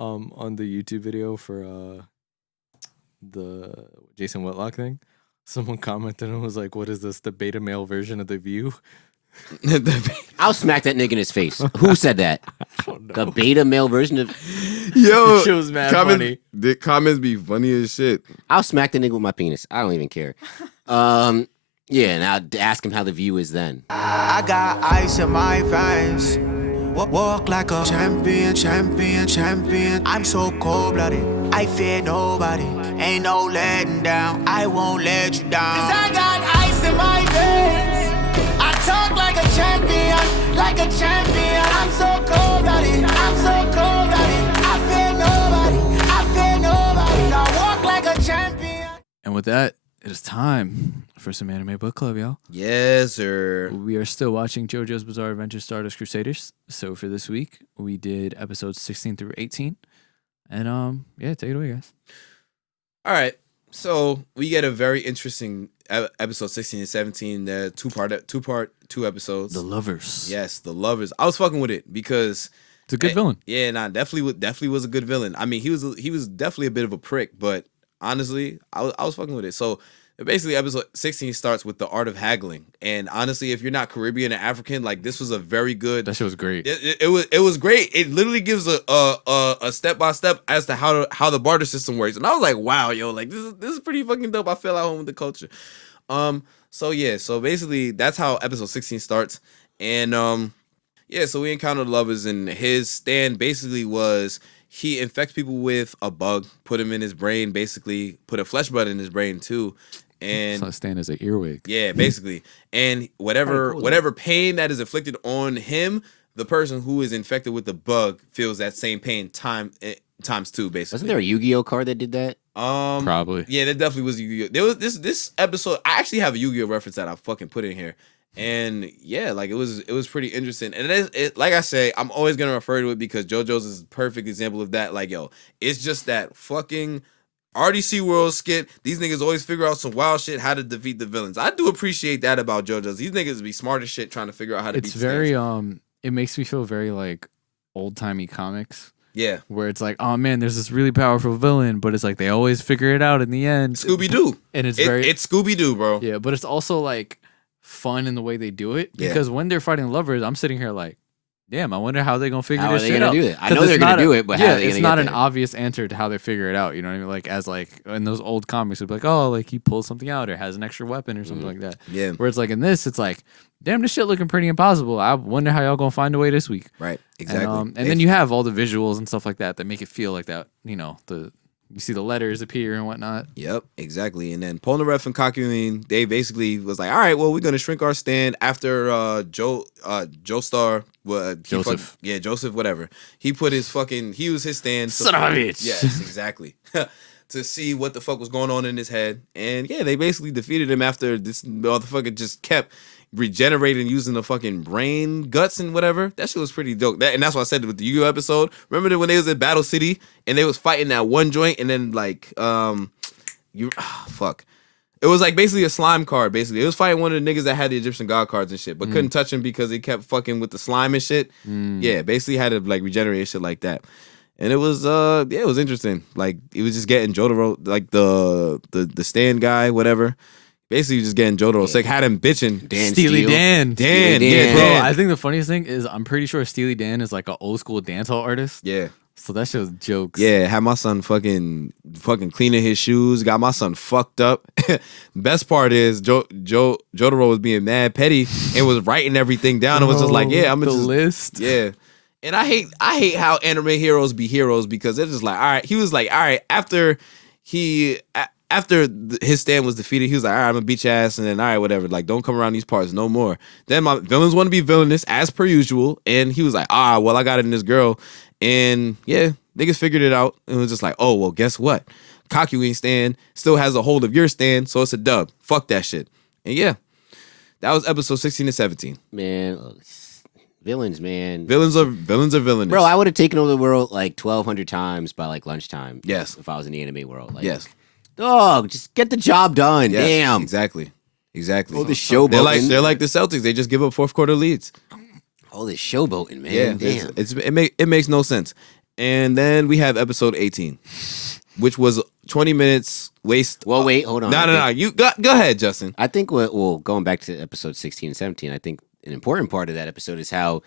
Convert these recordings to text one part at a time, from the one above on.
on the YouTube video for the Jason Whitlock thing, someone commented and was like, "What is this? The beta male version of The View?" I'll smack that nigga in his face. Who said that? The beta male version of. Yo, It was mad funny. The comments be funny as shit. I'll smack the nigga with my penis. I don't even care. Yeah, and I'll ask him how The View is then. I got ice in my veins. Walk like a champion, champion, champion. I'm so cold-blooded, I fear nobody. Ain't no letting down, I won't let you down. 'Cause I got ice in my veins. I talk like a champion, like a champion. I'm so cold-blooded, I'm so cold-blooded. I fear nobody, I fear nobody. I walk like a champion. And with that, it is time for some anime book club, y'all. Yes, sir. We are still watching JoJo's Bizarre Adventure Stardust Crusaders. So for this week, we did episodes 16 through 18. And yeah, take it away, guys. All right. So we get a very interesting episode 16 and 17, the two episodes. The Lovers. Yes, the Lovers. I was fucking with it because It's a good villain. Yeah, nah, definitely was a good villain. I mean, he was definitely a bit of a prick, but honestly, I was fucking with it. So basically, episode 16 starts with the art of haggling, and honestly, if you're not Caribbean or African, like this was a very good. That shit was great. It was great. It literally gives a step by step as to how the barter system works, and I was like, wow, yo, like this is pretty fucking dope. I feel at home with the culture. So yeah, so basically that's how episode 16 starts, and yeah, so we encounter the Lovers, and his stand basically was. He infects people with a bug, put him in his brain, basically put a flesh bud in his brain too, and So I stand as an earwig. yeah, basically, and whatever pain that is inflicted on him, the person who is infected with the bug feels that same pain times two, basically. Wasn't there a Yu-Gi-Oh card that did that? Probably. Yeah, there definitely was Yu-Gi-Oh. There was this episode. I actually have a Yu-Gi-Oh reference that I fucking put in here. And yeah, like it was pretty interesting. And it like I say, I'm always gonna refer to it because JoJo's is a perfect example of that. Like, yo, it's just that fucking RDC World skit. These niggas always figure out some wild shit how to defeat the villains. I do appreciate that about JoJo's. These niggas be smart as shit trying to figure out how to It's beat very the it makes me feel very like old-timey comics. yeah. Where it's like, oh man, there's this really powerful villain, but it's like they always figure it out in the end. Scooby-Doo. And it's It's Scooby-Doo, bro. Yeah, but it's also like fun in the way they do it Yeah. because when they're fighting lovers, I'm sitting here like, damn, I wonder how they're gonna figure How this are they shit gonna out. do it? I 'Cause know it's they're gonna not do it, but how yeah, are they it's gonna not get an there? obvious answer to how they figure it out. You know what I mean? Like as like in those old comics, it'd be like, oh, like he pulls something out or has an extra weapon or something like that. Yeah. Where it's like in this, it's like, damn, this shit looking pretty impossible. I wonder how y'all gonna find a way this week. Right. Exactly. And then you have all the visuals and stuff like that make it feel like that. You know, you see the letters appear and whatnot. Yep, exactly. And then Polnareff and Kakyoin, they basically was like, all right, well, we're gonna shrink our stand after Joestar, Joseph. Joseph, whatever. He put his he used his stand. Son of a bitch. Yes, exactly. To see what the fuck was going on in his head. And yeah, they basically defeated him after this motherfucker just kept regenerating using the fucking brain guts and whatever. That shit was pretty dope. And that's what I said with the Yu-Gi-Oh episode. Remember when they was at Battle City and they was fighting that one joint and then like fuck. It was like basically a slime card, basically. It was fighting one of the niggas that had the Egyptian god cards and shit, but couldn't touch him because he kept fucking with the slime and shit. Yeah, basically had to like regenerate shit like that. And it was it was interesting. Like it was just getting Jotaro, like the stand guy, whatever. Basically just getting Jotaro sick, had him bitching. Steely Dan. Yeah, Bro, Dan. I think the funniest thing is I'm pretty sure Steely Dan is like an old school dancehall artist. Yeah. So that shit was jokes. Yeah, had my son fucking cleaning his shoes, got my son fucked up. Best part is Jotaro was being mad petty and was writing everything down and was just like, yeah, I'm the just list. Yeah. And I hate how anime heroes be heroes because they're just like, all right, he was like, all right, after his stand was defeated, he was like, all right, I'm gonna beat your ass, and then all right, whatever, like don't come around these parts no more. Then my villains want to be villainous as per usual, and he was like, well, I got it in this girl, and yeah, niggas figured it out, and it was just like, oh well, guess what? Kakyoin stand still has a hold of your stand, so it's a dub. Fuck that shit. And yeah, that was episode 16 and 17. Man, villains, man. Villains are villainous. Bro, I would have taken over the world like 1,200 times by like lunchtime. Yes. If I was in the anime world. Like, yes. Dog, just get the job done. Yes, Damn. Exactly. All this showboating. They're like the Celtics. They just give up fourth quarter leads. All this showboating, man. Yeah. Damn. It makes no sense. And then we have episode 18, which was 20 minutes waste. Well, wait, hold on. No. You go ahead, Justin. I think well, going back to episode 16 and 17, I think an important part of that episode is how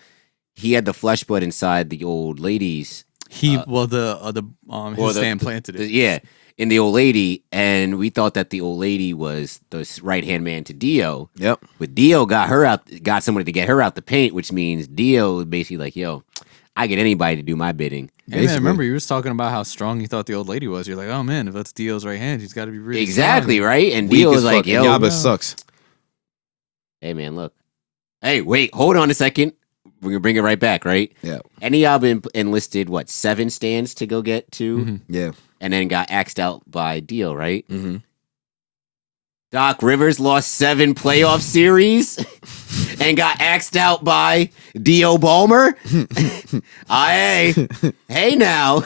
he had the flesh blood inside the old lady's. His stand planted it. Yeah, in the old lady, and we thought that the old lady was the right-hand man to Dio. Yep. But Dio got somebody to get her out the paint, which means Dio was basically like, yo, I get anybody to do my bidding. Hey man, remember you was talking about how strong you thought the old lady was. You're like, oh man, if that's Dio's right hand, he's got to be really Exactly, strong. right? And Weak Dio as was like, fuck. yo. Yaba sucks. Hey man, look. Hey, wait, hold on a second. We're gonna bring it right back, right? Yeah. And Yaba enlisted 7 stands to go get to, Mhm. Yeah. and then got axed out by Dio, right? Mm-hmm. Doc Rivers lost 7 playoff series and got axed out by Dio Ballmer. Hey now.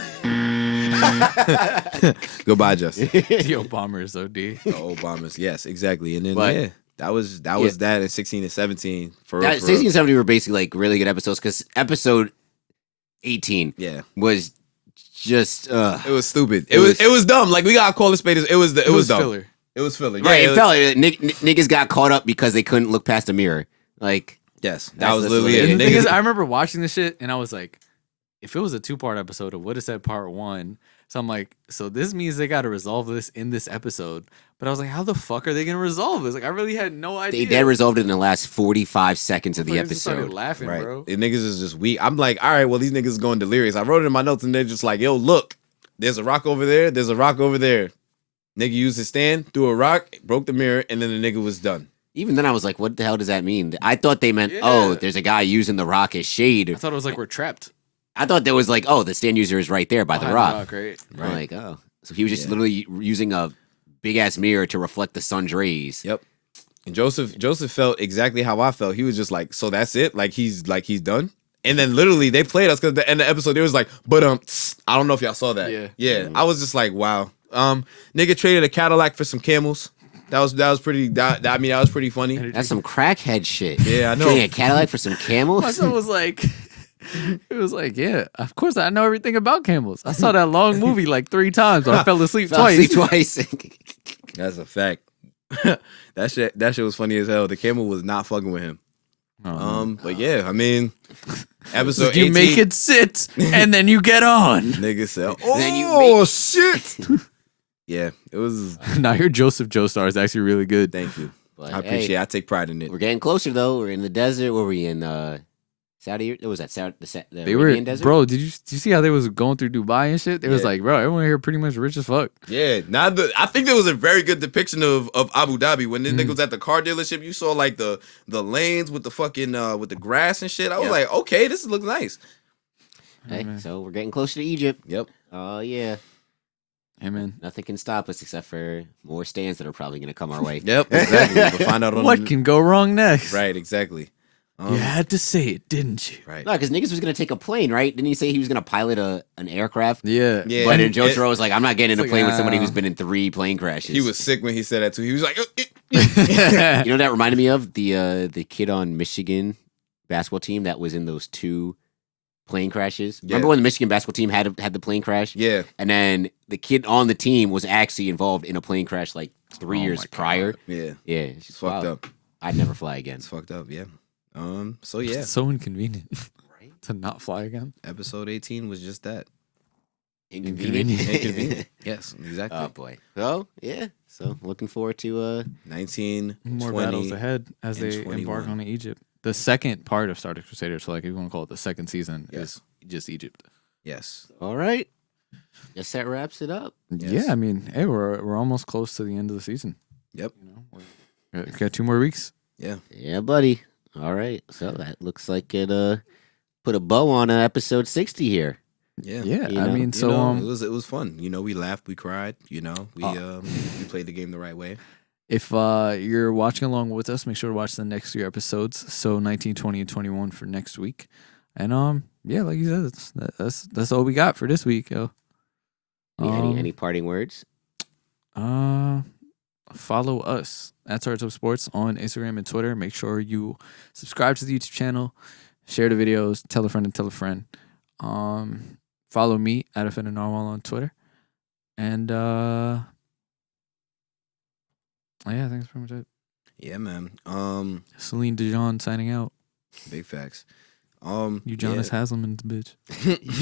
Goodbye, Justin. Dio Bombers, OD. The Obamas. Yes, exactly. And then But- that was that in 16 and 17 for 16 and 17 were basically like really good episodes because episode 18 Yeah. was just It was stupid. It was dumb. Like we gotta call it spade. It was dumb. filler. It was filler. right. Yeah, It felt like niggas got caught up because they couldn't look past a mirror. Like Yes, that That's- was that's literally what it. it And the thing Niggas- is, I remember watching this shit and I was like, if it was a 2-part episode, it would have said part 1. So I'm like, so this means they got to resolve this in this episode. But I was like, how the fuck are they gonna resolve this? Like, I really had no idea. they resolved it in the last 45 seconds of the Players just started episode. laughing, right. bro. The niggas is just weak. I'm like, all right, well, these niggas is going delirious. I wrote it in my notes and they're just like, yo, look, there's a rock over there. There's a rock over there. Nigga used his stand, threw a rock, broke the mirror, and then the nigga was done. Even then, I was like, what the hell does that mean? I thought they meant, Yeah. oh, there's a guy using the rock as I shade. thought it was like we're trapped I thought there was like, oh, the stand user is right there by the behind rock. right? I'm Right. like, oh. So he was just Yeah. literally using a big ass mirror to reflect the sun's rays. Yep. And Joseph felt exactly how I felt. He was just like, so that's it? Like he's done? And then literally they played us because at the end of the episode, they was like, but I don't know if y'all saw that. Yeah. Yeah. I was just like, wow. Nigga traded a Cadillac for some camels. That was pretty that was pretty funny. That's some crackhead shit. Yeah, I know. Trading a Cadillac for some camels. My son was like, it was like, yeah, of course I know everything about camels. I saw that long movie like 3 times, but I fell asleep Fell twice. asleep twice. That's a fact. that shit was funny as hell. The camel was not fucking with him. But yeah, I mean, episode you 18, make it sit and then you get on. nigga said, Then you "Oh shit." Yeah, it was. Now your Joseph Joestar is actually really good. Thank you. But, I appreciate hey, it. I take pride in it. we're getting closer though. We're in the desert. Were we in Saudi? What was that? The They were, Arabian desert? bro. Did you see how they was going through Dubai and shit? They was Yeah. like, bro, everyone here pretty much rich as fuck. Yeah, I think there was a very good depiction of Abu Dhabi when this nigga was at the car dealership. You saw like the lanes with the fucking with the grass and shit. I was Yeah. like, okay, this looks nice. Hey, man. so we're getting closer to Egypt. Yep. Oh yeah. Hey man, Nothing can stop us except for more stands that are probably going to come our way. Yep. Exactly. We'll find out on what can go wrong next? Right. Exactly. You had to say it, didn't you? Right. No, because niggas was going to take a plane, right? Didn't he say he was going to pilot an aircraft? Yeah. Yeah. But then And Jotaro was like, I'm not getting in a It's plane like, with somebody who's ah. been in 3 plane crashes. He was sick when he said that too. He was like, You know what that reminded me of? The kid on Michigan basketball team that was in those 2 plane crashes. Yeah. Remember when the Michigan basketball team had the plane crash? yeah. And then the kid on the team was actually involved in a plane crash like 3 Oh years my God. prior. Yeah. Yeah, it's It's just fucked wild. up. I'd never fly again. It's fucked up. Yeah. So yeah, It's so inconvenient to not fly again. episode 18 was just that. Inconvenient. Inconvenient. Yes. Exactly. Oh boy. So yeah. So looking forward to 19, More 20. battles ahead as and they embark 21. on Egypt. The second part of Stardust Crusaders, so like if you want to call it the second season, Yes. is just Egypt. Yes. all right. Guess that wraps it up. Yes. Yeah, I mean, hey, we're almost close to the end of the season. Yep. You know, we got 2 more weeks. Yeah, buddy. All right. So that looks like it put a bow on episode 60 here. Yeah. Yeah, You I know, mean, You so know, it was fun. You know, we laughed, we cried. You know, we played the game the right way. if you're watching along with us, make sure to watch the next 3 episodes. So 19, 20, and 21 for next week. And yeah, like you said, that's all we got for this week, yo. Any parting words? Follow us at Stardust of Sports on Instagram and Twitter. Make sure you subscribe to the YouTube channel, share the videos, tell a friend and tell a friend. Follow me at Offender Narwhal on Twitter. And yeah, I think that's pretty much it. Yeah, man. Celine Dijon signing out. Big facts. You Jonas Hasselman's bitch.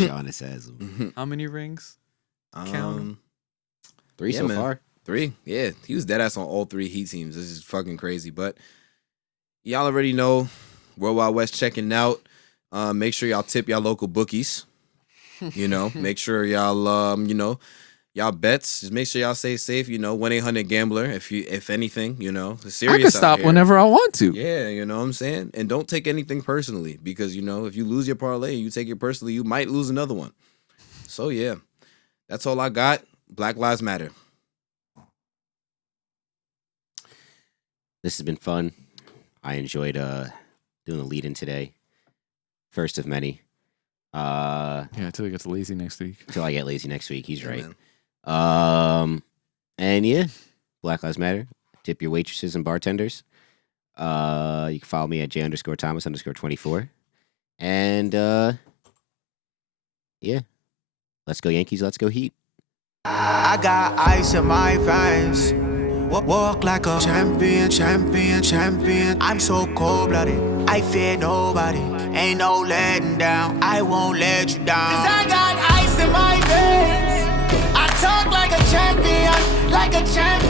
Jonas has him. How many rings? Count 'em. 3 yeah, so man. far. 3. Yeah, he was dead ass on all 3 Heat teams. This is fucking crazy. But y'all already know World Wide West checking out. Make sure y'all tip y'all local bookies. You know, make sure y'all y'all bets. Just make sure y'all stay safe. 1-800-GAMBLER. If anything, it's serious. I can stop out here. whenever I want to. Yeah, you know what I'm saying? And don't take anything personally because, if you lose your parlay and you take it personally, you might lose another one. So, yeah, that's all I got. Black Lives Matter. This has been fun. I enjoyed doing the lead-in today. First of many. Yeah, until he gets lazy next week. Until I get lazy next week. He's right. Man. And yeah, Black Lives Matter. Tip your waitresses and bartenders. You can follow me at J_Thomas_24. And yeah, let's go Yankees. Let's go Heat. I got ice in my veins. Walk like a champion, champion, champion. I'm so cold-blooded, I fear nobody. Ain't no letting down, I won't let you down. 'Cause I got ice in my veins. I talk like a champion, like a champion.